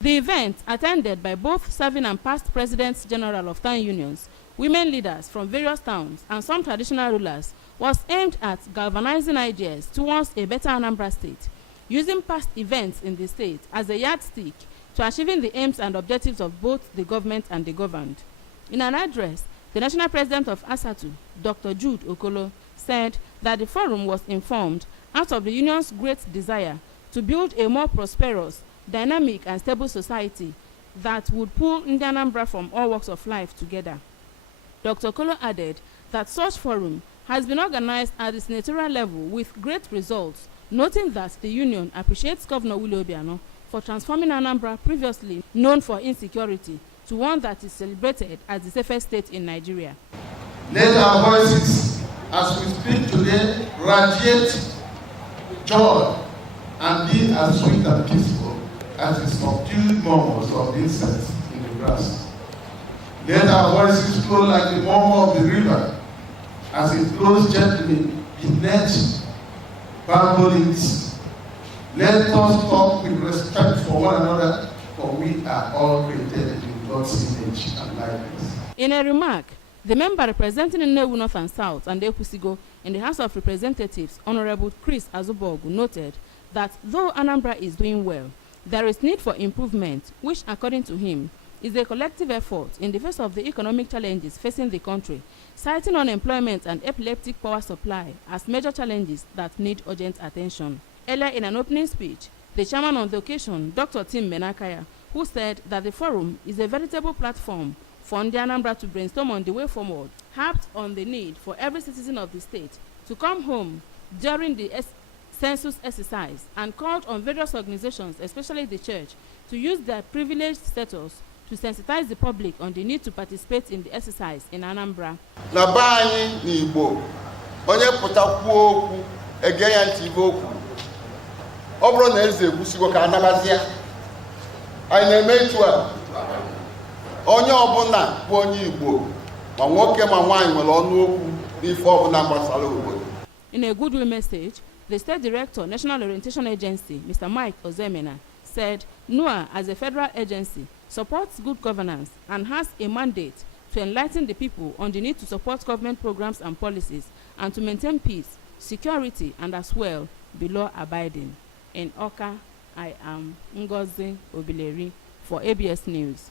The event, attended by both serving and past presidents general of town unions, women leaders from various towns, and some traditional rulers, was aimed at galvanizing ideas towards a better Anambra State, using past events in the state as a yardstick to achieving the aims and objectives of both the government and the governed. In an address, the national president of ASATU, Dr. Jude Okolo, said that the forum was informed out of the union's great desire to build a more prosperous, dynamic and stable society that would pull Ndi Anambra from all walks of life together. Dr. Okolo added that such forum has been organized at the senatorial level with great results, noting that the union appreciates Governor Willie Obiano for transforming Anambra, previously known for insecurity, to one that is celebrated as the safest state in Nigeria. Let our voices, as we speak today, radiate joy and be as sweet and peaceful as the subdued murmurs of insects in the grass. Let our voices flow like the murmur of the river as it flows gently beneath bamboo leaves. Let us talk with respect for one another, for we are all created in God's image and likeness. In a remark, the member representing Nnewi North and South and Ekwusigo in the House of Representatives, Honorable Chris Azubogu, noted that though Anambra is doing well, there is need for improvement, which, according to him, is a collective effort in the face of the economic challenges facing the country, citing unemployment and epileptic power supply as major challenges that need urgent attention. Earlier in an opening speech, the chairman on the occasion, Dr. Tim Menakaya, who said that the forum is a veritable platform for Ndi Anambra to brainstorm on the way forward, harped on the need for every citizen of the state to come home during the census exercise and called on various organizations, especially the church, to use their privileged status to sensitize the public on the need to participate in the exercise in Anambra. Na bani ni Igbo, onye pụtakwuo okwu ege ya ntị ibe okwu. Ọ bụrụ na eze Ekwusigo ka anabazia, anyị na-eme etu a. Onye ọbụla bụ onye Igbo, ma nwoke ma nwaanyị nwere ọnụ okwu n'ife ọbụla gbasara obodo. In a goodwill message, the State Director, National Orientation Agency, Mr. Mike Ozemena, said NOAA, as a federal agency, supports good governance and has a mandate to enlighten the people on the need to support government programs and policies and to maintain peace, security, and as well be law abiding. In Awka, I am Ngozi Obileri for ABS News.